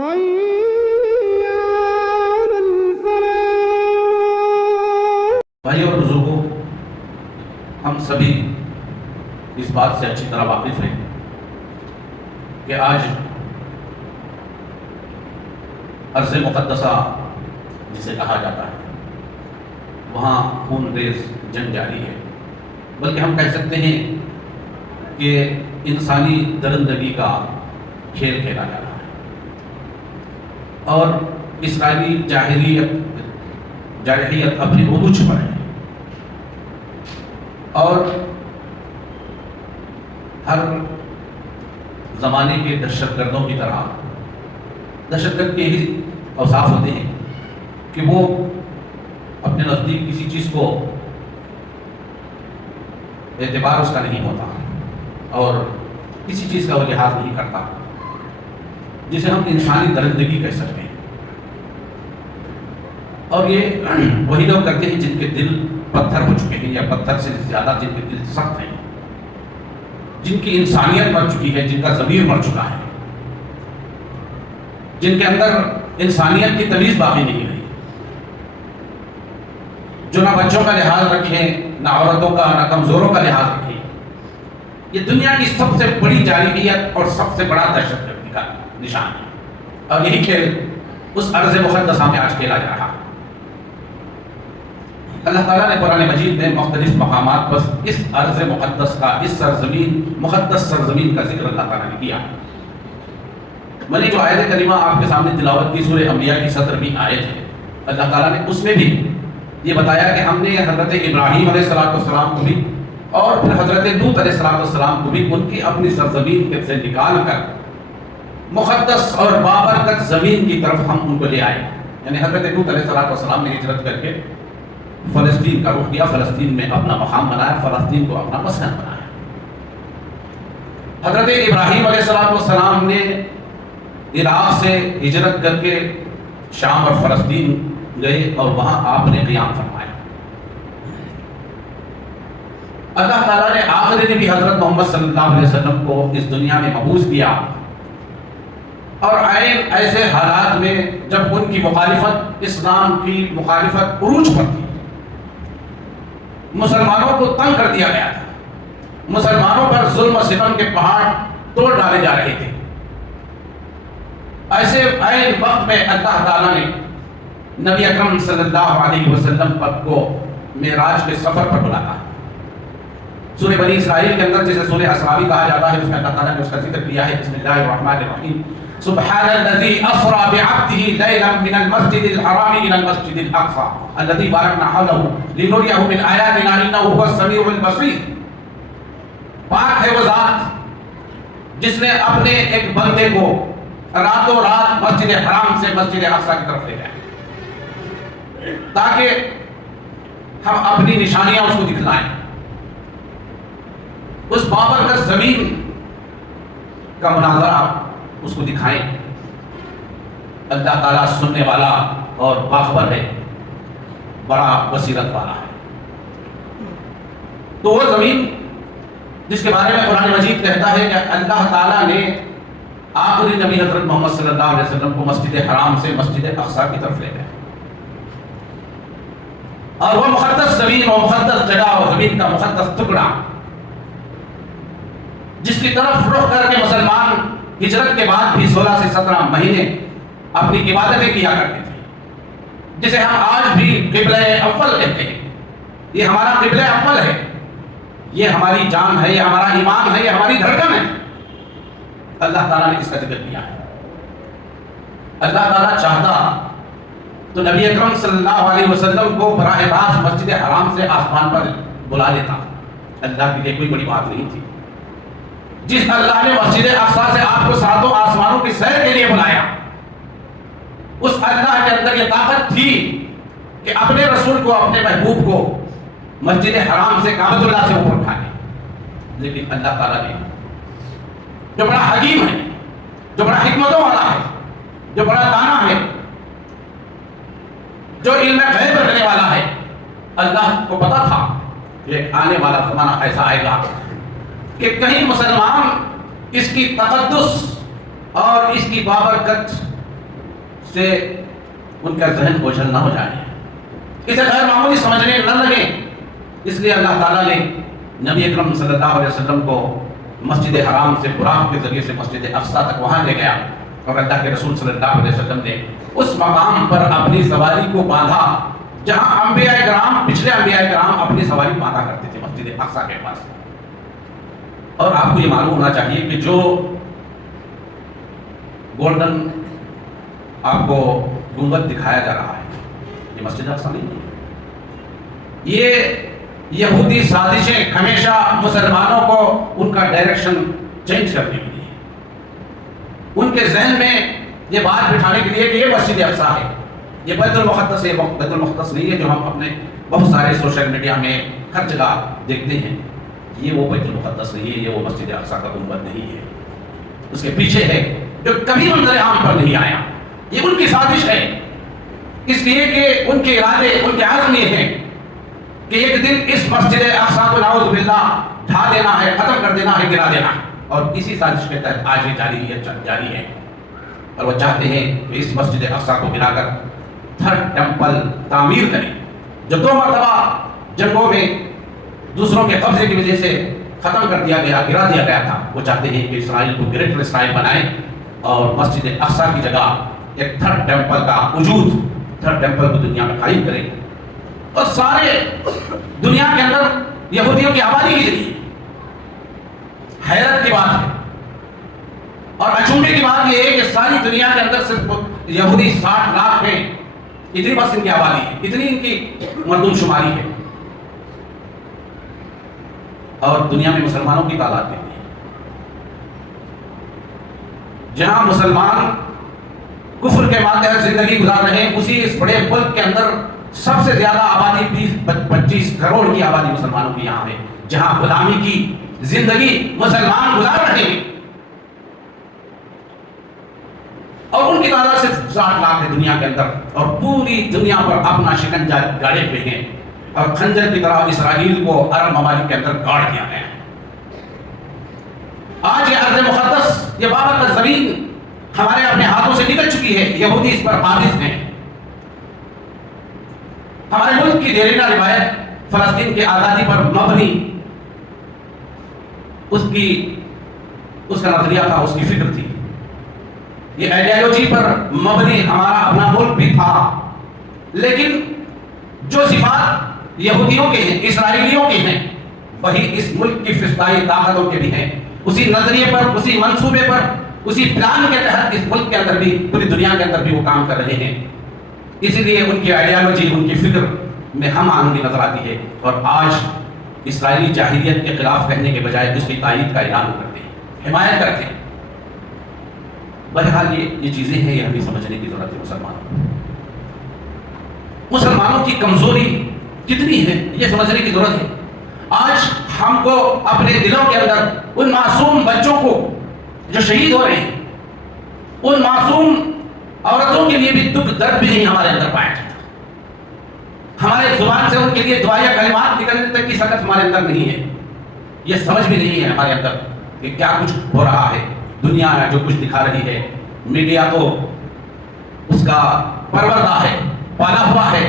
بھائی اور بزرگوں، ہم سبھی اس بات سے اچھی طرح واقف ہیں کہ آج ارض مقدسہ جسے کہا جاتا ہے وہاں خون ریز جنگ جاری ہے، بلکہ ہم کہہ سکتے ہیں کہ انسانی درندگی کا کھیل کھیلا جا رہا ہے، اور اسرائیلی جارحیت اپنی عروج پر ہے، اور ہر زمانے کے دہشت گردوں کی طرح دہشت گرد کے ہی اوصاف ہوتے ہیں کہ وہ اپنے نزدیک کسی چیز کو اعتبار اس کا نہیں ہوتا اور کسی چیز کا وہ لحاظ نہیں کرتا، جسے ہم انسانی درندگی کہہ سکتے ہیں۔ اور یہ وہی لوگ کرتے ہیں جن کے دل پتھر ہو چکے ہیں، یا پتھر سے زیادہ جن کے دل سخت ہیں، جن کی انسانیت مر چکی ہے، جن کا ضمیر مر چکا ہے، جن کے اندر انسانیت کی تمیز باقی نہیں رہی، جو نہ بچوں کا لحاظ رکھیں، نہ عورتوں کا، نہ کمزوروں کا لحاظ رکھیں۔ یہ دنیا کی سب سے بڑی جارحیت اور سب سے بڑا دہشت گردی کا نشان ہے، اور یہی کھیل اس ارض مقدسہ میں آج کھیلا جا رہا ہے۔ اللہ تعالیٰ نے قرآن مجید میں مختلف مقامات پر اس ارض مقدس کا، اس سرزمین، مقدس سرزمین کا ذکر اللہ تعالیٰ نے کیا۔ میں نے جو آیت کریمہ آپ کے سامنے تلاوت کی سورہ انبیاء کی 17ویں آیت ہے، اللہ تعالیٰ نے اس میں بھی یہ بتایا کہ ہم نے حضرت ابراہیم علیہ السلام کو بھی اور پھر حضرت لوط علیہ السلام کو بھی ان کی اپنی سرزمین سے نکال کر مقدس اور بابرکت زمین کی طرف ہم ان کو لے آئے۔ یعنی حضرت لوط علیہ السلام نے ہجرت کر کے فلسطین کا رخ کیا، فلسطین میں اپنا مقام بنایا، فلسطین کو اپنا مسکن بنایا۔ حضرت ابراہیم علیہ السلام نے عراق سے ہجرت کر کے شام اور فلسطین گئے اور وہاں آپ نے قیام فرمایا۔ اللہ تعالیٰ نے آخر نے بھی حضرت محمد صلی اللہ علیہ وسلم کو اس دنیا میں مبعوث کیا، اور ایسے حالات میں جب ان کی مخالفت، اسلام کی مخالفت عروج پر تھی، مسلمانوں کو تنگ کر دیا گیا تھا، مسلمانوں پر ظلم و ستم کے پہاڑ توڑ ڈالے جا رہے تھے، ایسے عین وقت میں اللہ تعالیٰ نے نبی اکرم صلی اللہ علیہ وسلم کو معراج کے سفر پر بلایا۔ سورہ بنی اسرائیل کے اندر جسے سورہ اسراء کہا جاتا ہے، اس میں اللہ تعالیٰ نے اس کا ذکر کیا ہے۔ بسم اللہ الرحمن الرحیم، سبحان الذی اسری بعبدہ لیلا من المسجد الحرام الى المسجد الاقصى الذی بارکنا حولہ لنریہ من آیاتنا انہ هو السمیع البصیر۔ پاک ہے وہ ذات جس نے اپنے ایک بندے کو راتوں رات مسجد حرام سے مسجد اقصی کی طرف لے جائے تاکہ ہم اپنی نشانیاں اس کو دکھلائیں، اس بابرکت زمین کا مناظرہ اس کو دکھائیں۔ اللہ تعالیٰ سننے والا اور باخبر ہے، بڑا بصیرت والا ہے۔ تو وہ زمین جس کے بارے میں قرآن مجید کہتا ہے کہ اللہ تعالیٰ نے آخری نبی حضرت محمد صلی اللہ علیہ وسلم کو مسجد حرام سے مسجد اقصی کی طرف لے گئے، اور وہ مقدس زمین، وہ مقدس جگہ، اور زمین کا مقدس ٹکڑا جس کی طرف رخ کر کے مسلمان ہجرت کے بعد بھی 16 سے 17 مہینے اپنی عبادتیں کیا کرتے تھے، جسے ہم آج بھی قبلہ اول کہتے ہیں۔ یہ ہمارا قبلہ اول ہے، یہ ہماری جان ہے، یہ ہمارا ایمان ہے، یہ ہماری دھڑکن ہے۔ اللہ تعالیٰ نے اس کا ذکر کیا ہے۔ اللہ تعالیٰ چاہتا تو نبی اکرم صلی اللہ علیہ وسلم کو براہ راست مسجد حرام سے آسمان پر بلا لیتا، اللہ کے لیے کوئی بڑی بات نہیں تھی۔ جس اللہ نے مسجد اقصی سے آپ کو ساتوں آسمانوں کی سیر کے لیے بلایا، اس اللہ کے اندر یہ طاقت تھی کہ اپنے رسول کو، اپنے محبوب کو مسجد حرام سے، کعبۃ اللہ سے اوپر اٹھا لے۔ لیکن اللہ تعالیٰ نے جو بڑا حکیم ہے، جو بڑا حکمتوں والا ہے، جو بڑا دانا ہے، جو علم غیب رکھنے والا ہے، اللہ کو پتا تھا کہ آنے والا زمانہ ایسا آئے گا کہ کہیں مسلمان اس کی تقدس اور اس کی بابرکت سے ان کا ذہن اوجھل نہ ہو جائے، اسے غیر معمولی سمجھنے نہ لگے. اس لیے اللہ تعالیٰ نے نبی اکرم صلی اللہ علیہ وسلم کو مسجد حرام سے براق کے ذریعے سے مسجد اقصیٰ تک وہاں لے گیا، اور اللہ کے رسول صلی اللہ علیہ وسلم نے اس مقام پر اپنی سواری کو باندھا جہاں انبیاء کرام، پچھلے انبیاء کرام اپنی سواری باندھا کرتے تھے، مسجد اقصیٰ کے پاس. اور آپ کو یہ معلوم ہونا چاہیے کہ جو گولڈن آپ کو گنبد دکھایا جا رہا ہے یہ مسجد اقصیٰ نہیں ہے. یہ یہودی سازشیں ہمیشہ مسلمانوں کو ان کا ڈائریکشن چینج کرنے کے لیے، ان کے ذہن میں یہ بات بٹھانے کے لیے کہ یہ مسجد اقصیٰ ہے، یہ بیت المقدس ہے. بیت المقدس نہیں ہے جو ہم اپنے بہت سارے سوشل میڈیا میں ہر جگہ دیکھتے ہیں. یہ وہ بیت المقدس نہیں ہے، یہ وہ مسجد اقصیٰ کا گنبد نہیں ہے. اس کے پیچھے ہے جو کبھی منظر عام پر نہیں آیا. یہ ان کی سازش ہے، اس لیے کہ ان کے ارادے، ان کے عزم یہ ہیں کہ ایک دن اس مسجد اقصیٰ کو نعوذ باللہ ڈھا دینا ہے، ختم کر دینا ہے، گرا دینا ہے. اور اسی سازش کے تحت آج یہ جاری ہے. اور وہ چاہتے ہیں کہ اس مسجد اقصیٰ کو گرا کر تھرڈ ٹیمپل تعمیر کریں، جو 2 مرتبہ جنگوں میں دوسروں کے قبضے کی وجہ سے ختم کر دیا گیا، گرا دیا گیا تھا. وہ چاہتے ہیں کہ اسرائیل کو گریٹر اسرائیل بنائیں اور مسجد اقصیٰ کی جگہ ایک تھرڈ ٹیمپل کا وجود، تھرڈ ٹیمپل کو دنیا میں قائم کریں. اور سارے دنیا کے اندر یہودیوں کی آبادی کی ذریعے حیرت کی بات ہے اور اچنبھے کی بات یہ ہے کہ ساری دنیا کے اندر صرف یہودی 60 لاکھ میں، اتنی بس ان کی آبادی ہے، اتنی ان کی مردم شماری ہے. اور دنیا میں مسلمانوں کی تعداد کتنی ہے؟ جہاں مسلمان کفر کے ماتحت زندگی گزار رہے ہیں، اسی اس بڑے ملک کے اندر سب سے زیادہ آبادی 20-25 کروڑ کی آبادی مسلمانوں کی یہاں ہے، جہاں غلامی کی زندگی مسلمان گزار رہے ہیں. اور ان کی تعداد صرف 60 لاکھ ہے دنیا کے اندر، اور پوری دنیا پر اپنا شکنجہ گاڑے ہوئے ہیں، اور خنجر کی طرح اسرائیل کو عرب ممالک کے اندر گاڑ دیا گیا. آج یہ ارض مقدس، یہ بابرکت زمین ہمارے اپنے ہاتھوں سے نکل چکی ہے. یہودی اس پر قابض ہیں. ہمارے ملک کی دیرینہ روایت فلسطین کے آزادی پر مبنی اس کا نظریہ تھا، اس کی فکر تھی. یہ آئیڈیالوجی پر مبنی ہمارا اپنا ملک بھی تھا. لیکن جو صفات یہودیوں کے ہیں، اسرائیلیوں کے ہیں، وہی اس ملک کی فضائی طاقتوں کے بھی ہیں. اسی نظریے پر، اسی منصوبے پر، اسی پلان کے تحت اس ملک کے اندر بھی، پوری دنیا کے اندر بھی وہ کام کر رہے ہیں. اسی لیے ان کی آئیڈیالوجی، ان کی فکر میں ہم آہنگی نظر آتی ہے. اور آج اسرائیلی جاہلیت کے خلاف کہنے کے بجائے اس کی تائید کا اعلان کرتے ہیں، حمایت کرتے ہیں. بہرحال یہ چیزیں ہیں، یہ ہمیں سمجھنے کی ضرورت ہے. مسلمانوں کی کمزوری کتنی ہے یہ سمجھنے کی ضرورت ہے. آج ہم کو اپنے دلوں کے اندر ان معصوم بچوں کو جو شہید ہو رہے ہیں، ان معصوم عورتوں کے لیے بھی دکھ درد بھی نہیں ہمارے اندر پایا جاتا. ہمارے زبان سے ان کے لیے دعائیہ کلمات نکلنے تک کی سخت ہمارے اندر نہیں ہے. یہ سمجھ بھی نہیں ہے ہمارے اندر کہ کیا کچھ ہو رہا ہے. دنیا جو کچھ دکھا رہی ہے، میڈیا تو اس کا پروردہ ہے، پالا ہوا ہے،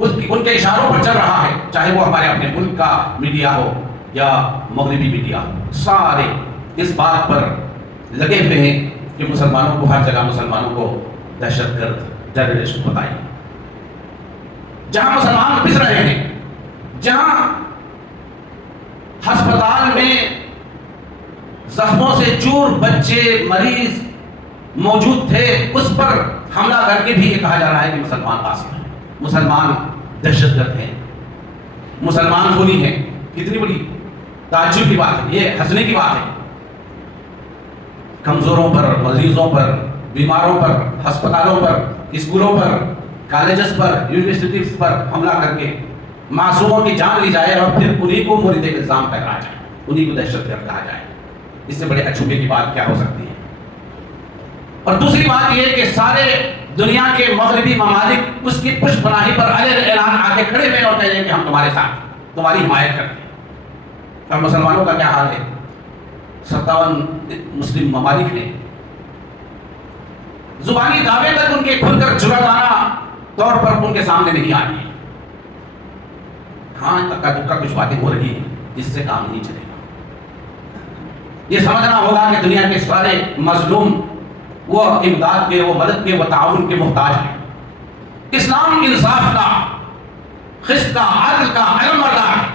ان کے اشاروں پر چل رہا ہے. چاہے وہ ہمارے اپنے ملک کا میڈیا ہو یا مغربی میڈیا ہو، سارے اس بات پر لگے ہوئے ہیں کہ مسلمانوں کو ہر جگہ مسلمانوں کو دہشت گرد، ٹیررسٹ بتائیں. جہاں مسلمان پس رہے ہیں، جہاں ہسپتال میں زخموں سے چور بچے مریض موجود تھے، اس پر حملہ کر کے بھی یہ کہا جا رہا ہے کہ مسلمان قاسم ہیں، مسلمان دہشت گرد ہیں، مسلمان خوری ہیں. کتنی بڑی تعجب کی بات ہے، یہ ہنسنے کی بات ہے. کمزوروں پر، مریضوں پر، بیماروں پر، ہسپتالوں پر، اسکولوں پر، کالجز پر، یونیورسٹیز پر حملہ کر کے معصوموں کی جان لی جائے اور پھر انہی کو مورد الزام ٹھہرایا جائے، انہی کو دہشت گرد کہا جائے. اس سے بڑے اچھوبے کی بات کیا ہو سکتی ہے؟ اور دوسری بات یہ کہ سارے دنیا کے مغربی ممالک اس کی پشت پناہی پر علیہ اعلان آ کے کھڑے ہوئے اور کہہ رہے ہیں کہ ہم تمہارے ساتھ، تمہاری حمایت کرتے ہیں. اور مسلمانوں کا کیا حال ہے؟ 57 مسلم ممالک ہیں، زبانی دعوے تک ان کے کھل کر جرأتانہ طور پر ان کے سامنے نہیں آ رہی ہے. ہاں تک کا کچھ باتیں ہو رہی ہیں جس سے کام نہیں چلے گا. یہ سمجھنا ہوگا کہ دنیا کے سارے مظلوم وہ امداد کے، وہ مدد کے، وہ تعاون کے محتاج ہیں. اسلام انصاف کا، قسط کا، عدل کا علم بردار ہے.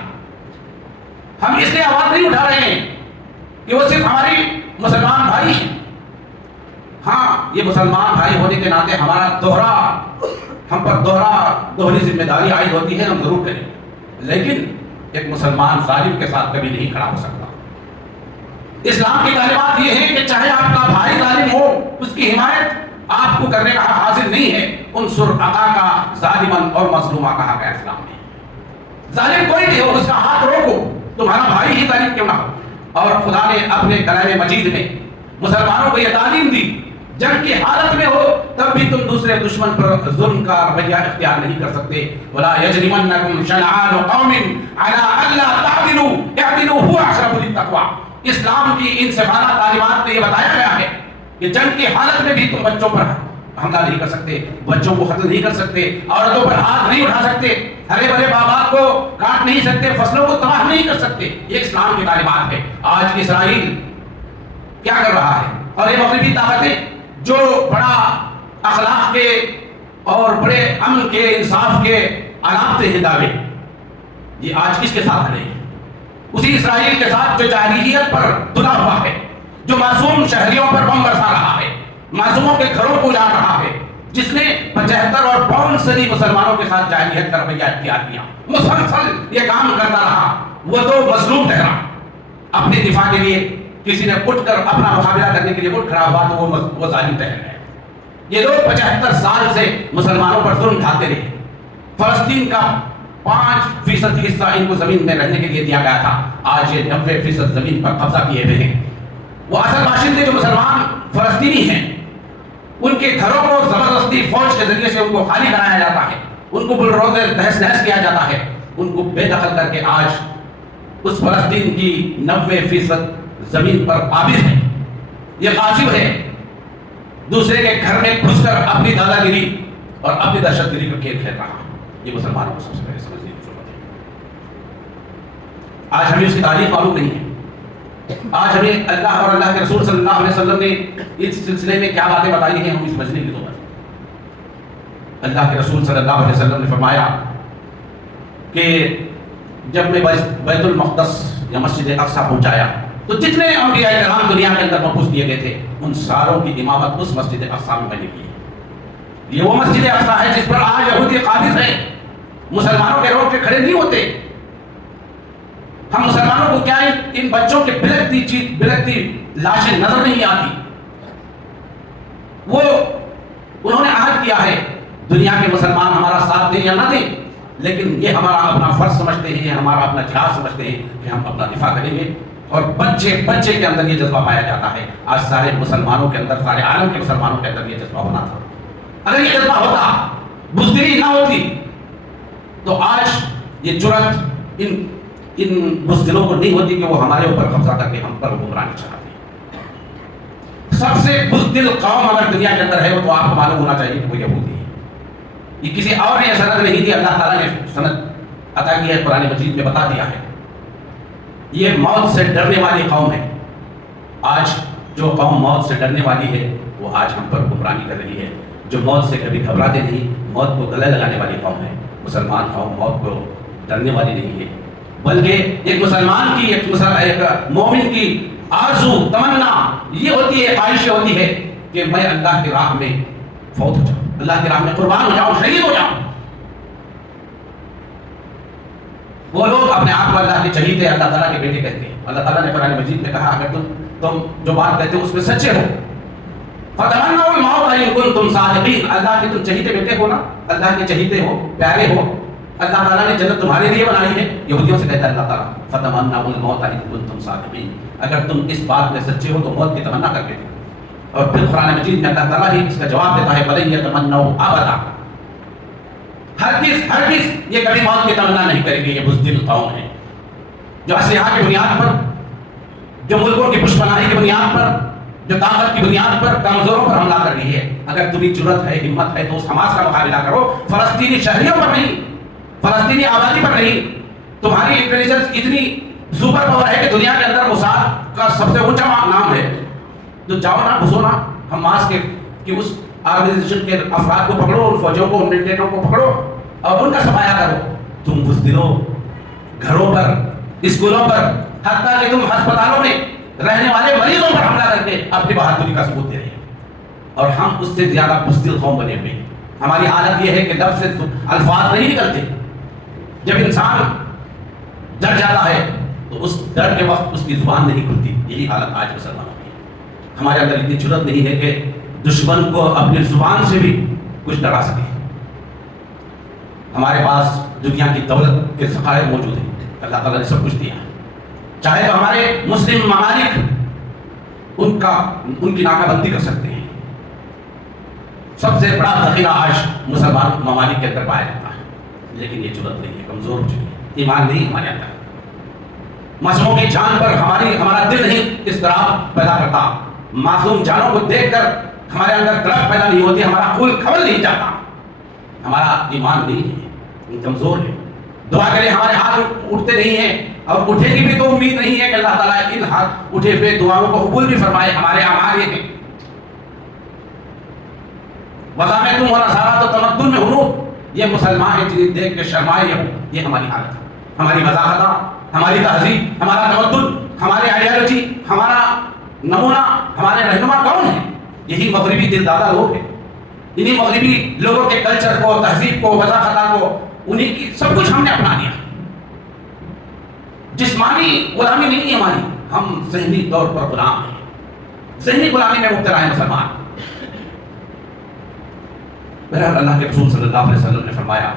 ہم اس لیے آواز نہیں اٹھا رہے ہیں کہ وہ صرف ہماری مسلمان بھائی ہیں. ہاں یہ مسلمان بھائی ہونے کے ناطے ہم پر دوہری ذمہ داری عائد ہوتی ہے، ہم ضرور کریں، لیکن ایک مسلمان ظالم کے ساتھ کبھی نہیں کھڑا ہو سکتا. اسلام کی تعلیمات یہ ہے کہ چاہے آپ کا بھائی ظالم ہو، اس کی حمایت آپ کو کرنے کا حق حاصل نہیں ہے. انصر اخاک ظالما اور مظلوما کہا گیا اسلام میں. ظالم کوئی بھی ہو اس کا ہاتھ روکو، تمہارا بھائی ہی ظالم کیوں نہ ہو. اور خدا نے اپنے کلام مجید میں مسلمانوں کو یہ تعلیم دی، جنگ کی حالت میں ہو تب بھی تم دوسرے دشمن پر ظلم کا رویہ اختیار نہیں کر سکتے. ولا یجرمنکم شنآن قوم علی الا تعدلوا اعدلوا هو اقرب للتقوی. اسلام کی ان سفارہ تعلیمات میں یہ بتایا گیا ہے کہ جنگ کی حالت میں بھی تم بچوں پر حملہ نہیں کر سکتے، بچوں کو قتل نہیں کر سکتے، عورتوں پر ہاتھ نہیں اٹھا سکتے، ہرے بھرے باغات کو کاٹ نہیں سکتے، فصلوں کو تباہ نہیں کر سکتے. یہ اسلام کی تعلیمات ہے. آج اسرائیل کیا کر رہا ہے؟ اور یہ مغربی طاقتیں جو بڑا اخلاق کے اور بڑے امن کے، انصاف کے علامتیں ہیں دعوے، یہ آج کس کے ساتھ کھڑے ہیں؟ اسی اسرائیل کے ساتھ جو جاہلیت پر تلا ہوا ہے، جو معصوم شہریوں پر بم برسا رہا ہے، معصوموں کے گھروں کو اجاڑ رہا ہے، جس نے 75 اور 52 صدی مسلمانوں کے ساتھ جاہلیت کا رویہ اختیار کیا، مسلسل یہ کام کرتا رہا. وہ تو مظلوم ٹھہرا، اپنے دفاع کے لیے کسی نے اٹھ کر اپنا مقابلہ کرنے کے لیے اٹھ کھڑا ہوا تو وہ ظالم ٹھہر گئے. یہ لوگ 75 سال سے مسلمانوں پر ظلم ڈھاتے رہے. فلسطین کا 5% حصہ ان کو زمین میں رہنے کے لیے دیا گیا تھا، آج یہ 90% زمین پر قبضہ کیے ہوئے ہیں. وہ اصل باشندے جو مسلمان فلسطینی ہیں، ان کے گھروں کو زبردستی فوج کے ذریعے سے ان کو خالی کرایا جاتا ہے، ان کو بلڈوزر تہس نہس کیا جاتا ہے، ان کو بے دخل کر کے آج اس فلسطین کی 90% زمین پر قابض ہے. یہ غاصب ہے، دوسرے کے گھر میں گھس کر اپنی دادا گیری اور اپنی دہشت گری کا کھیل کھیل رہا. یہ مسلمانوں کو سب سے پہلے سمجھنے کی ضرورت ہے. آج ہمیں اس کی تاریخ معلوم نہیں ہے. آج ہمیں اللہ اور اللہ کے رسول صلی اللہ علیہ وسلم نے اس سلسلے میں کیا باتیں بتائی ہیں ہم سمجھنے کی ضرورت ہے. اللہ کے رسول صلی اللہ علیہ وسلم نے فرمایا کہ جب میں بیت المقدس یا مسجد اقصی پہنچایا تو جتنے انبیاء کرام دنیا کے اندر مبعوث کیے گئے تھے ان ساروں کی امامت اس مسجد اقصی میں میں نے کی. یہ وہ مسجد اقصی ہے جس پر آج یہودی قابض ہیں، مسلمانوں کے روڈ پہ کھڑے نہیں ہوتے. ہم مسلمانوں کو کیا ان بچوں کے بلکتی لاشیں نظر نہیں آتی. وہ انہوں نے عہد کیا ہے دنیا کے مسلمان ہمارا ساتھ دیں یا نہ دیں، لیکن یہ ہمارا اپنا فرض سمجھتے ہیں، ہمارا اپنا جہاد سمجھتے ہیں کہ ہم اپنا دفاع کریں گے. اور بچے کے اندر یہ جذبہ پایا جاتا ہے. آج سارے مسلمانوں کے اندر، سارے عالم کے مسلمانوں کے اندر یہ جذبہ ہونا تھا. اگر یہ جذبہ ہوتا، بزدلی نہ ہوتی، تو آج یہ جرأت ان بزدلوں کو نہیں ہوتی کہ وہ ہمارے اوپر قبضہ کر کے ہم پر حکمرانی چلاتے ہیں. سب سے بزدل قوم اگر دنیا کے اندر ہے وہ تو آپ کو معلوم ہونا چاہیے کہ وہ یہودی ہے. یہ کسی اور نے سند نہیں دی، اللہ تعالیٰ نے سند عطا کی ہے، قرآن مجید میں بتا دیا ہے. یہ موت سے ڈرنے والی قوم ہے. آج جو قوم موت سے ڈرنے والی ہے وہ آج ہم پر حکمرانی کر رہی ہے. جو موت سے کبھی گھبراتے نہیں، موت کو گلے لگانے والی قوم ہے. مسلمان قوم موت کو ڈرنے والی نہیں ہے، بلکہ ایک مسلمان کی، ایک مومن کی آرزو، تمنا یہ ہوتی ہے، خواہش ہوتی ہے کہ میں اللہ کی راہ میں فوت ہو جاؤں، اللہ کی راہ میں قربان ہو جاؤں، شہید ہو جاؤں. وہ لوگ اپنے آپ کو اللہ کے چہیتے، اللہ تعالیٰ کے بیٹے کہتے ہیں. اللہ تعالیٰ نے قرآن مجید میں کہا اگر تم جو بات کہتے ہو اس میں سچے ہو، فَتَمَنَّوُا الْمَوْتَ إِن كُنتُمْ صَادِقِينَ. اللہ کے تم چہیتے بیٹے ہو نا، اللہ کے چہیتے ہو، پیارے ہو، اللہ تعالیٰ نے جنت تمہارے لیے بنائی ہے. یہودیوں سے کہتا ہے اللہ تعالیٰ فَتَمَنَّوُا الْمَوْتَ إِن كُنتُمْ صَادِقِينَ. اگر تم اس بات میں سچے ہو تو موت کی تمنا کر کے دو. اور پھر قرآن مجید میں اللہ تعالیٰ ہی اس کا جواب دیتا ہے وَلَن يَتَمَنَّوْا أَبَدًا. ہرگز یہ کبھی موت کی تمنا نہیں کرے گی. یہ بزدل قوم ہے جو اسلحہ کی بنیاد پر، جو ملکوں کی پشپناہی کی بنیاد پر، جو طاقت کی بنیاد پر کمزوروں پر حملہ کر رہی ہے. اگر تمہیں جرأت ہے، ہمت ہے تو اس حماس کا مقابلہ کرو، فلسطینی شہریوں پر نہیں، فلسطینی آبادی پر نہیں. تمہاری انٹیلیجنس اتنی سپر پاور ہے کہ دنیا کے اندر موساد کا سب سے اونچا نام ہے. تو جاؤ نا، گھسو نا حماس کے اس آرگنائزیشن کے افراد کو پکڑو، ان فوجوں کو، ان ملٹریٹوں کو پکڑو اور ان کا صفایا کرو. تم بزدلوں گھروں پر، اسکولوں پر، حتیٰ کہ تم ہسپتالوں میں رہنے والے مریضوں پر حملہ کر کے اپنی بہادری کا ثبوت دے رہے ہیں. اور ہم اس سے زیادہ بزدل قوم بنے ہوئے ہیں. ہماری حالت یہ ہے کہ لفظ سے الفاظ نہیں نکلتے. جب انسان ڈر جاتا ہے تو اس ڈر کے وقت اس کی زبان نہیں کھلتی. یہی حالت آج مسلمانوں کی ہے. ہمارے اندر اتنی جرأت نہیں ہے کہ دشمن کو اپنی زبان سے بھی کچھ ڈرا سکے. ہمارے پاس دنیا کی دولت کے ذخائر موجود ہیں، اللہ تعالیٰ نے سب کچھ دیا. چاہے تو ہمارے مسلم ممالک ان کی ناکہ بندی کر سکتے ہیں. سب سے بڑا ذخیرہ آج مسلمان ممالک کے اندر پایا جاتا ہے، لیکن یہ جرأت نہیں ہے، کمزور ہو چکی ہے. ایمان نہیں ہمارے اندر. معصوموں کی جان پر ہمارا دل نہیں اضطراب پیدا کرتا. معصوم جانوں کو دیکھ کر ہمارے اندر تڑپ پیدا نہیں ہوتی، ہمارا خون کھول نہیں جاتا. ہمارا ایمان نہیں ہے، کمزور ہے. دعا کریں، ہمارے ہاتھ اٹھتے نہیں ہیں اور اٹھیں گی بھی تو امید نہیں ہے کہ اللہ تعالیٰ ان ہاتھ اٹھے ہوئے دعاؤں کو قبول بھی فرمائے. ہمارے اعمال یہ ہیں. وضع میں تم ہو نصارا تو تمدن میں حروف. یہ مسلمان ہیں جنہیں دیکھ کے شرمائے ہو. یہ ہماری حالت ہے. ہماری وضاحت، ہماری تہذیب، ہمارا تمدن، ہمارے آئیڈیالوجی، ہمارا نمونہ، ہمارے رہنما کون ہیں؟ یہی مغربی دل دادا لوگ ہیں. انہی مغربی لوگوں کے کلچر کو، تہذیب کو، وضاحت کو، انہی کی سب کچھ ہم نے اپنا لیا. جسمانی غلامی نہیں ہے ہماری، ہم ذہنی طور پر غلام ہیں. ذہنی غلامی میں مبتلا ہے مسلمان. بہرحال اللہ کے رسول صلی اللہ علیہ وسلم نے فرمایا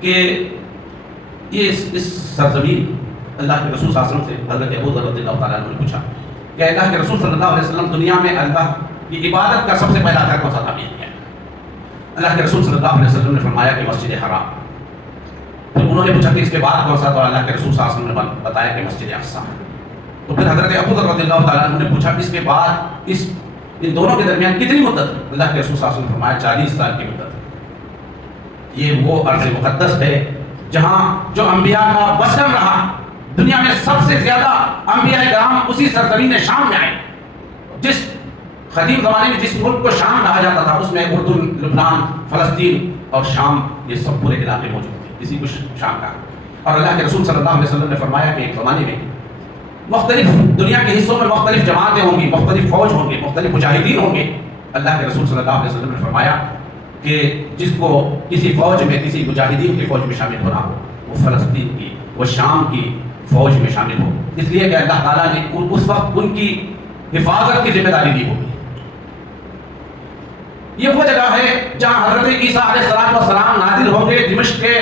کہ یہ اس سرزمین، اللہ کے رسول صلی اللہ علیہ وسلم سے حضرت ابو ذر رضی اللہ تعالیٰ عنہ نے پوچھا کہ اللہ کے رسول صلی اللہ علیہ وسلم دنیا میں اللہ کی عبادت کا سب سے پہلا گھر کون سا تعمیر کیا؟ اللہ کے رسول صلی اللہ علیہ وسلم نے فرمایا کہ مسجد حرام. پھر انہوں نے پوچھا کہ اس کے بعد کون سا؟ تو اللہ کے رسول صلی اللہ علیہ وسلم نے بتایا کہ مسجد اقصیٰ. تو پھر حضرت ابو ذر رضی اللہ تعالیٰ عنہ نے پوچھا اس کے بعد ان دونوں کے درمیان کتنی مدت؟ اللہ کے رسول صلی اللہ علیہ وسلم نے فرمایا 40 سال کی مدت. یہ وہ ارض مقدس ہے جہاں جو انبیاء کا مسکن رہا. دنیا میں سب سے زیادہ انبیاء کرام اسی سرزمین شام میں آئے. جس قدیم زمانے میں جس ملک کو شام کہا جاتا تھا اس میں اردن، لبنان، فلسطین اور شام، یہ سب پورے علاقے موجود تھے. اسی کو شام کا. اور اللہ کے رسول صلی اللہ علیہ وسلم نے فرمایا کہ ایک زمانے میں مختلف دنیا کے حصوں میں مختلف جماعتیں ہوں گی، مختلف فوج ہوں گے، مختلف مجاہدین ہوں گے. اللہ کے رسول صلی اللہ علیہ وسلم نے فرمایا کہ جس کو کسی فوج میں، کسی مجاہدین کی فوج میں شامل ہونا ہو، وہ فلسطین کی، وہ شام کی فوج میں شامل ہو. اس لیے کہ اللہ تعالیٰ نے اس وقت ان کی حفاظت کی ذمہ داری دی ہوگی. یہ وہ جگہ ہے جہاں حضرت عیسیٰ علیہ السلام نازل ہوں گے دمشق کے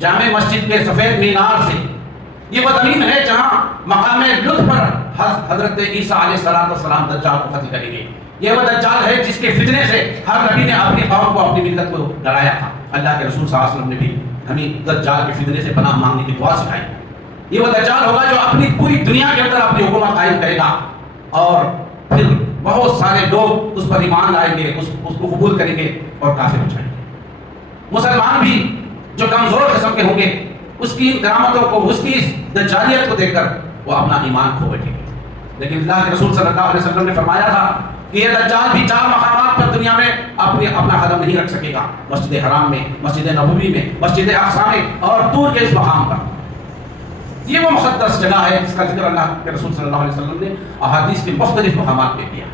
جامع مسجد کے سفید مینار سے. یہ وہ زمین ہے جہاں مقام لطف پر حضرت عیسیٰ علیہ السلام دجال کو قتل کریں گے. یہ وہ دجال ہے جس کے فتنے سے ہر نبی نے اپنی قوم کو، اپنی ملت کو ڈرایا تھا. اللہ کے رسول صلی اللہ علیہ وسلم نے بھی ہمیں دجال کے فتنے سے پناہ مانگنے کی دعا سکھائی. یہ وہ دجال ہوگا جو اپنی پوری دنیا کے اندر اپنی حکومت قائم کرے گا اور پھر بہت سارے لوگ اس پر ایمان لائیں گے، اس کو قبول کریں گے اور کافر ہو جائیں گے. مسلمان بھی جو کمزور قسم کے ہوں گے اس کی کرامتوں کو، اس کی دجالیت کو دیکھ کر وہ اپنا ایمان کھو بیٹھیں گے. لیکن اللہ کے رسول صلی اللہ علیہ وسلم نے فرمایا تھا کہ یہ دجال بھی 4 مقامات پر دنیا میں اپنا قدم نہیں رکھ سکے گا. مسجد حرام میں، مسجد نبوی میں، مسجد اقصیٰ میں اور طور کے اس مقام پر. یہ وہ مقدس جگہ ہے جس کا ذکر اللہ کے رسول صلی اللہ علیہ وسلم نے احادیث کے مختلف مقامات پہ کیا.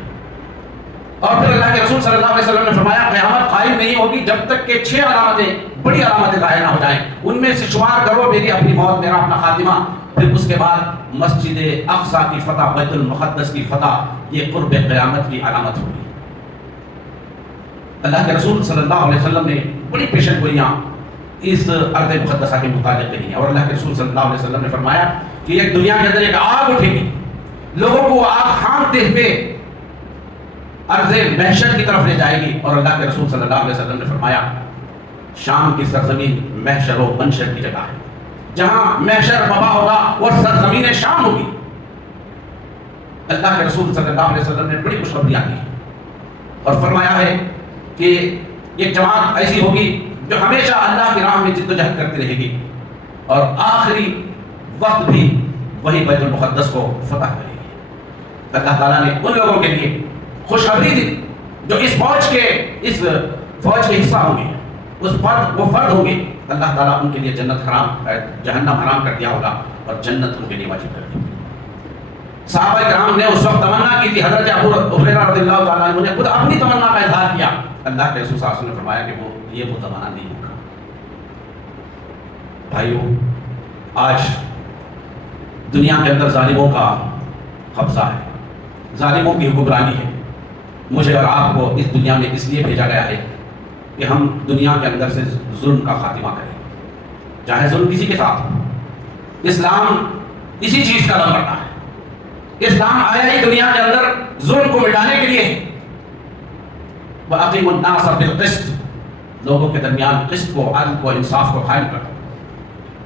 اور پھر اللہ کے رسول صلی اللہ علیہ وسلم نے فرمایا قیامت قائم نہیں ہوگی جب تک کہ 6 علامتیں، بڑی علامتیں ظاہر نہ ہو جائیں. ان میں سے شمار کرو میری اپنی موت، میرا اپنا خاتمہ، پھر اس کے بعد مسجد اقصیٰ کی فتح، بیت المقدس کی فتح. یہ قرب قیامت کی علامت ہوگی. اللہ کے رسول صلی اللہ علیہ وسلم نے بڑی پیشن گوئیاں اس ارض مقدسہ کے متعلق کہی. اور اللہ کے رسول صلی اللہ علیہ وسلم نے فرمایا کہ ایک دنیا کے اندر ایک آگ اٹھے گی، لوگوں کو آگ کھانکتے ہوئے ارض محشر کی طرف لے جائے گی. اور اللہ کے رسول صلی اللہ علیہ وسلم نے فرمایا شام کی سرزمین محشر و منشر کی جگہ ہے. جہاں محشر وبا ہوگا وہ سرزمین شام ہوگی. اللہ کے رسول صلی اللہ علیہ وسلم نے بڑی خوشخبریاں دی اور فرمایا ہے کہ ایک جماعت ایسی ہوگی جو ہمیشہ اللہ کی راہ میں جدوجہد کرتی رہے گی اور آخری وقت بھی وہی بیت المقدس کو فتح کرے گی۔ اللہ تعالیٰ نے ان لوگوں کے لیے خوشخبری دی جو اس فوج کے حصہ ہوں گے، وہ فرد ہوں گے، اللہ تعالیٰ ان کے لیے جہنم حرام کر دیا ہوگا اور جنت ان کے لیے واجب کر دی۔ صحابہ کرام نے اس وقت تمنا کی تھی، حضرت ابو ہریرہ رضی اللہ تعالیٰ عنہ نے خود اپنی تمنا کا اظہار کیا، اللہ کے رسول صلی اللہ علیہ وسلم نے فرمایا کہ وہ زمانہ نہیں ہوگا۔ بھائیو، آج دنیا کے اندر ظالموں کا قبضہ ہے، ظالموں کی حکمرانی ہے۔ مجھے اور آپ کو اس دنیا میں اس لیے بھیجا گیا ہے کہ ہم دنیا کے اندر سے ظلم کا خاتمہ کریں، چاہے ظلم کسی کے ساتھ ہو۔ اسلام اسی چیز کا نام رکھتا ہے، اسلام آیا ہی دنیا کے اندر ظلم کو مٹانے کے لیے ہے۔ وَأَقِيمُوا النَّاسَ بِالْقِسْطِ، لوگوں کے درمیان قسط کو، عدل کو، انصاف کو قائم کرو۔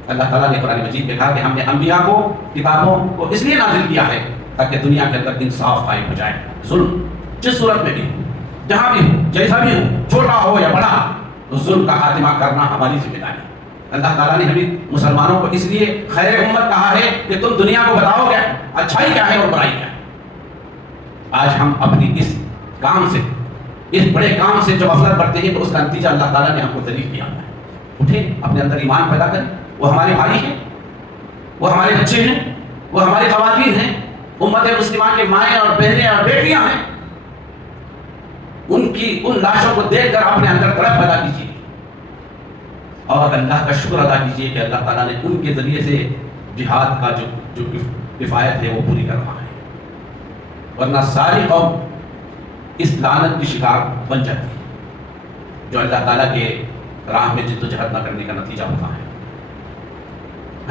اللہ تعالیٰ نے قرآن مجید میں کہا کہ ہم نے انبیاء کو، کتابوں کو اس لیے نازل کیا ہے تاکہ دنیا کے اندر انصاف قائم ہو جائے۔ ظلم جس صورت میں بھی ہو، جہاں بھی ہو، جیسا بھی ہو، چھوٹا ہو یا بڑا، اس ظلم کا خاتمہ کرنا ہماری ذمہ داری ہے۔ اللہ تعالیٰ نے ہمیں مسلمانوں کو اس لیے خیر امت کہا ہے کہ تم دنیا کو بتاؤ گے اچھائی کیا ہے اور برائی کیا ہے۔ آج ہم اپنی اس کام سے، اس بڑے کام سے جب غفلت برتے ہیں تو اس کا نتیجہ اللہ تعالیٰ نے ہم کو ذلیل کیا ہے۔ اٹھیں، اپنے اندر ایمان پیدا کریں، وہ ہمارے بھائی ہیں، وہ ہمارے بچے ہیں، وہ ہماری خواتین ہیں، امت مسلمہ کے مائیں اور بہنیں اور بیٹیاں ہیں۔ ان لاشوں کو دیکھ کر اپنے اندر تڑپ پیدا کیجیے اور اللہ کا شکر ادا کیجیے کہ اللہ تعالیٰ نے ان کے ذریعے سے جہاد کا جو کفایت ہے وہ پوری کر رہا ہے، ورنہ ساری قوم اس لعنت کی شکار بن جاتی ہے جو اللہ تعالیٰ کے راہ میں جد و جہد نہ کرنے کا نتیجہ ہوتا ہے۔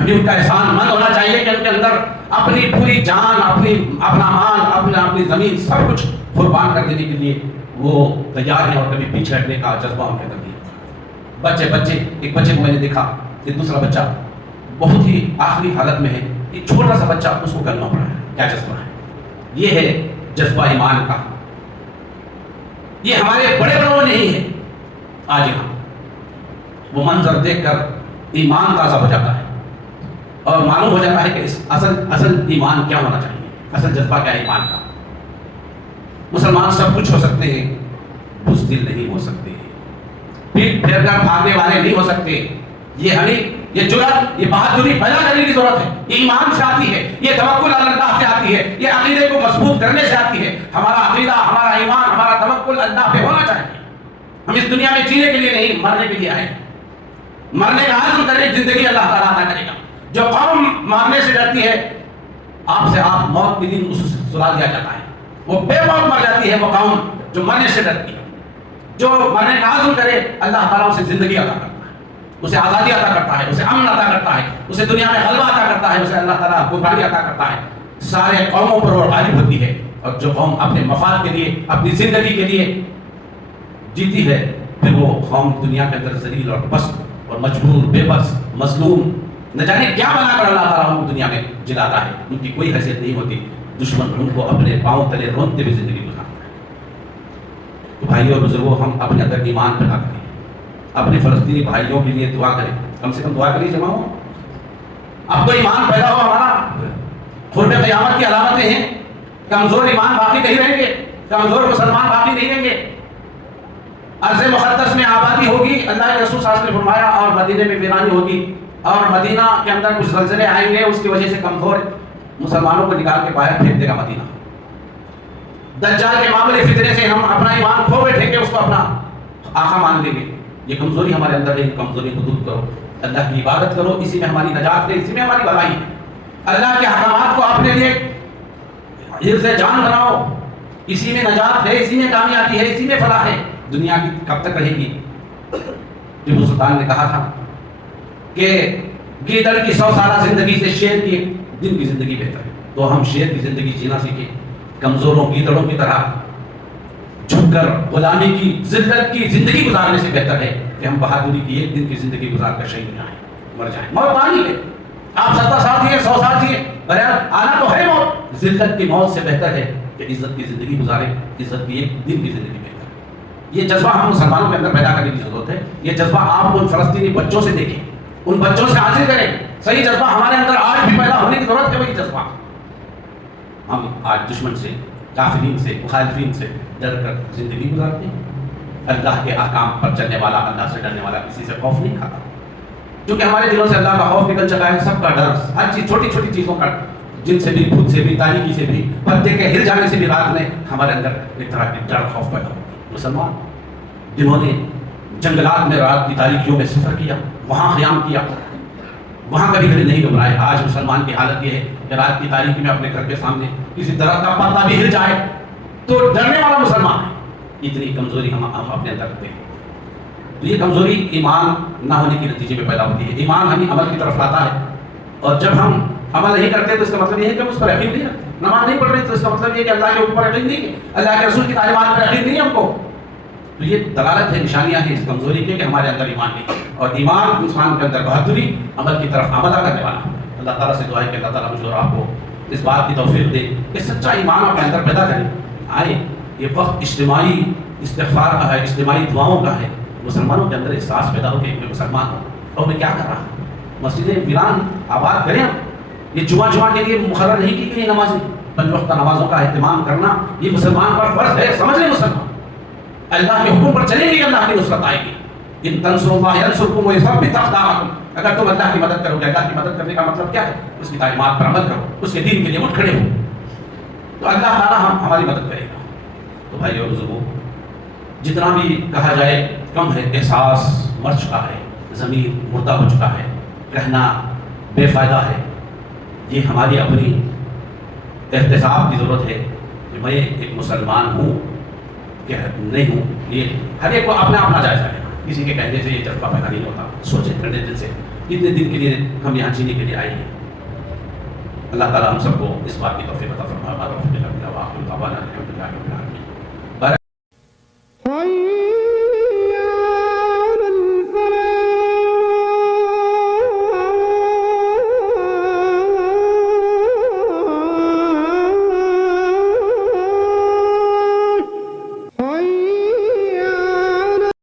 ہمیں ان کا احسان مند ہونا چاہیے کہ ان کے اندر اپنی پوری جان، اپنا مال، اپنی زمین، سب کچھ قربان کر دینے کے لیے وہ تیار ہیں اور کبھی پیچھے ہٹنے کا جذبہ ان کے اندر نہیں ہوتا۔ ایک بچے کو میں نے دیکھا کہ دوسرا بچہ بہت ہی آخری حالت میں ہے، ایک چھوٹا سا بچہ اس کو کرنا پڑا ہے، کیا جذبہ ہے؟ یہ ہے جذبہ ایمان کا۔ یہ ہمارے بڑے بڑوں نہیں ہے۔ آج یہاں وہ منظر دیکھ کر ایمان تازہ ہو جاتا ہے اور معلوم ہو جاتا ہے کہ اصل ایمان کیا ہونا چاہیے، اصل جذبہ کیا ہے ایمان کا۔ مسلمان سب کچھ ہو سکتے ہیں، بزدل نہیں ہو سکتے، پیٹ پھیر کر بھاگنے والے نہیں ہو سکتے۔ یہ جرأت، یہ بہادری پیدا کرنے کی ضرورت ہے۔ یہ ایمان سے آتی ہے، یہ توکل اللہ سے آتی ہے، یہ عقیدے کو مضبوط کرنے سے آتی ہے۔ ہمارا عقیدہ، ہمارا ایمان، ہمارا توکل اللہ پہ ہونا چاہیے۔ ہم اس دنیا میں جینے کے لیے نہیں، مرنے کے لیے آئے ہیں۔ مرنے کا عزم کریں، زندگی اللہ تعالیٰ عطا کرے گا۔ جو قوم مارنے سے ڈرتی ہے، آپ سے آپ موت کے دن اسے سلا دیا جاتا ہے، وہ بے موت مر جاتی ہے۔ وہ قوم جو مرنے سے ڈرتی ہے، جو مرنے کا عزم کرے، اللہ تعالیٰ اسے زندگی عطا کرتا ہے، اسے آزادی عطا کرتا ہے، اسے امن عطا کرتا ہے، اسے دنیا میں غلبہ عطا کرتا ہے، اسے اللہ تعالیٰ قربانی عطا کرتا ہے۔ سارے قوموں پر وہ غالب ہوتی ہے، اور جو قوم اپنے مفاد کے لیے، اپنی زندگی کے لیے جیتی ہے، پھر وہ قوم دنیا کے اندر ذلیل اور پست اور مجبور، بے بس، مظلوم، نہ جانے کیا بنا کر اللہ تعالیٰ ان کو دنیا میں جلاتا ہے۔ ان کی کوئی حیثیت نہیں ہوتی، دشمن ان کو اپنے پاؤں تلے رونتے ہوئے زندگی گزارتا ہے۔ تو بھائیوں اور بزرگوں، ہم اپنے اندر ایمان پیدا کریں، اپنے فلسطینی بھائیوں کے لیے دعا کریں، کم سے کم دعا کریے جماعت۔ اب تو ایمان پیدا ہو ہمارا، قرب قیامت کی علامتیں ہیں۔ کمزور ایمان باقی نہیں رہیں گے، کمزور مسلمان باقی نہیں رہیں گے۔ ارض مقدس میں آبادی ہوگی، اللہ کے رسول صلی اللہ علیہ وسلم نے فرمایا، اور مدینے میں ویرانی ہوگی، اور مدینہ کے اندر کچھ زلزلے آئیں گے، اس کی وجہ سے کمزور مسلمانوں کو نکال کے باہر پھینک دے گا مدینہ۔ دجال کے معاملے فتنے سے ہم اپنا ایمان کھو بیٹھیں گے، اس کو اپنا آقا مان لیں گے۔ یہ کمزوری ہمارے اندر ہے، کمزوری کو دور کرو، اللہ کی عبادت کرو، اسی میں ہماری نجات ہے، اسی میں ہماری بھلائی ہے۔ اللہ کے احکامات کو اپنے لیے حفظ جان بناؤ، اسی میں نجات ہے، اسی میں کامیابی ہے، اسی میں فلاح ہے۔ دنیا کی کب تک رہے گی؟ ٹیپو سلطان نے کہا تھا کہ گیدڑ کی 100 سالہ زندگی سے شیر کی ایک دن کی زندگی بہتر ہے۔ تو ہم شیر کی زندگی جینا سیکھیں، کمزوروں گیدڑوں کی طرح جھک کر غلامی کی، ذلت کی زندگی گزارنے سے بہتر ہے کہ ہم بہادری کی ایک دن کی زندگی گزار کر شہید نہ آئیں، مر جائیں۔ موت آنی ہے، آپ 70 سال جیے 100 سال جیے، آنا تو ہے موت، ذلت کی موت سے بہتر ہے کہ عزت کی زندگی گزارے، عزت کی ایک دن کی زندگی بہتر ہے۔ یہ جذبہ ہم مسلمانوں کے اندر پیدا کرنے کی ضرورت ہے۔ یہ جذبہ آپ ان فلسطینی بچوں سے دیکھیں، ان بچوں سے حاصل کریں۔ صحیح جذبہ ہمارے اندر آج بھی پیدا ہونے کی ضرورت ہے، وہی جذبہ۔ ہم آج دشمن سے، کافرین سے، مخالفین سے ڈر کر زندگی گزارتے ہیں۔ اللہ کے احکام پر چلنے والا، اللہ سے ڈرنے والا کسی سے خوف نہیں کھاتا، کیونکہ ہمارے دلوں سے اللہ کا خوف نکل چکا ہے۔ سب کا ڈر، ہر چیز، چھوٹی چھوٹی چیزوں کا، جن سے بھی، خود سے بھی، تاریکی سے بھی، پتے کے ہل جانے سے بھی رات میں ہمارے اندر ایک طرح کی ڈر، خوف پیدا ہوتا ہے۔ مسلمان جنہوں نے جنگلات میں رات کی تاریکیوں میں سفر کیا، وہاں قیام کیا، وہاں کبھی کبھی نہیں گھبرائے۔ آج مسلمان کی حالت یہ ہے کہ رات کی تاریکی میں اپنے گھر کے سامنے کسی درخت کا پتا بھی ہل جائے تو ڈرنے والا مسلمان ہے۔ اتنی کمزوری ہم اپنے اندر رکھتے ہیں۔ تو یہ کمزوری ایمان نہ ہونے کے نتیجے میں پیدا ہوتی ہے۔ ایمان ہمیں عمل کی طرف لاتا ہے، اور جب ہم عمل نہیں کرتے تو اس کا مطلب یہ ہے کہ ہم اس پر یقین نہیں رکھتے۔ نماز نہیں پڑھ رہے تو اس کا مطلب یہ ہے کہ اللہ کے اوپر یقین نہیں ہے، اللہ کے رسول کی تعلیمات پر یقین نہیں ہے ہم کو۔ تو یہ دلالت ہے، نشانیاں ہیں اس کمزوری کے کہ ہمارے اندر ایمان نہیں ہے۔ اور ایمان انسان کے اندر بہادری، عمل کی طرف آمدہ کرنے والا ہے۔ اللہ تعالیٰ سے دعا ہے کہ اللہ تعالیٰ مجھے اور آپ کو اس بات کی توفیق دے کہ سچا ایمان اپنے اندر پیدا کریں۔ آئے یہ وقت اجتماعی استغفار کا ہے، اجتماعی دعاؤں کا ہے۔ مسلمانوں کے اندر احساس پیدا ہو کہ میں مسلمان ہوں اور میں کیا کر رہا ہوں۔ مسجدیں ویران آباد کریں ہم۔ یہ جمعہ کے لیے مقرر نہیں کی گئی نمازیں، 5 وقتہ نمازوں کا اہتمام کرنا یہ مسلمان پر فرض ہے۔ سمجھ لیں مسلمان، اللہ کے حکم پر چلیں گے، اللہ کی نصرت آئے گی۔ ان تنصروا اللہ ینصرکم ویثبت اقدامکم۔ اگر تم اللہ کی مدد کرو گے، اللہ کی مدد کرنے کا مطلب کیا ہے؟ اس کی تعلیمات پر عمل کرو، اس کے دین کے لیے اٹھ کھڑے ہو، تو اللہ تعالیٰ ہماری مدد کرے گا۔ تو بھائی اور بزرگوں، جتنا بھی کہا جائے کم ہے۔ احساس مر چکا ہے، ضمیر مردہ ہو چکا ہے، کہنا بے فائدہ ہے۔ یہ ہماری اپنی احتساب کی ضرورت ہے کہ میں ایک مسلمان ہوں کہ نہیں ہوں۔ یہ ہر ایک کو اپنا اپنا جائزہ ہے، کسی کے کہنے سے یہ جذبہ پیدا نہیں ہوتا۔ سوچیں کرنے دل سے، اتنے دن کے لیے ہم یہاں جینے کے لیے آئے ہیں۔ اللہ تعالیٰ ہم سب کو اس بات کی توفیق عطا فرمائے۔